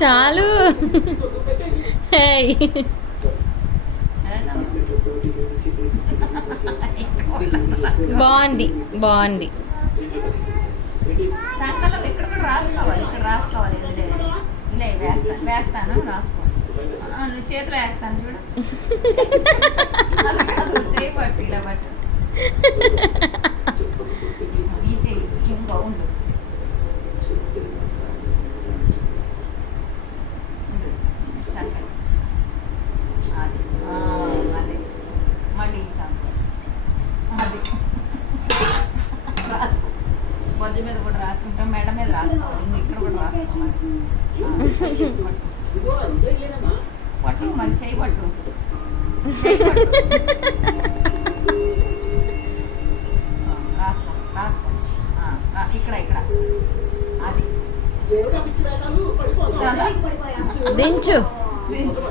చాలు. బాగుంది బాగుంది. సంకలం ఇక్కడ కూడా రాసుకోవాలి, ఇక్కడ రాసుకోవాలి. ఇలా వేస్తాను రాసుకో. నువ్వు చేతిలో వేస్తాను చూడు. చేయబట్టు ఇలా పట్టు. ఈ చెయ్యి ఇంకో ఉండు. సంకలం అదే మళ్ళీ సంకలం అది బొజ్జ మీద కూడా రాసుకుంటాం, మెడ మీద రాసుకోవాలి. ఇంక ఇక్కడ కూడా రాసుకోవాలి. పట్టు మరి చేయి పట్టు. రాసుకో రాసుకో. ఇక్కడ ఇక్కడ అది దించు. దించు.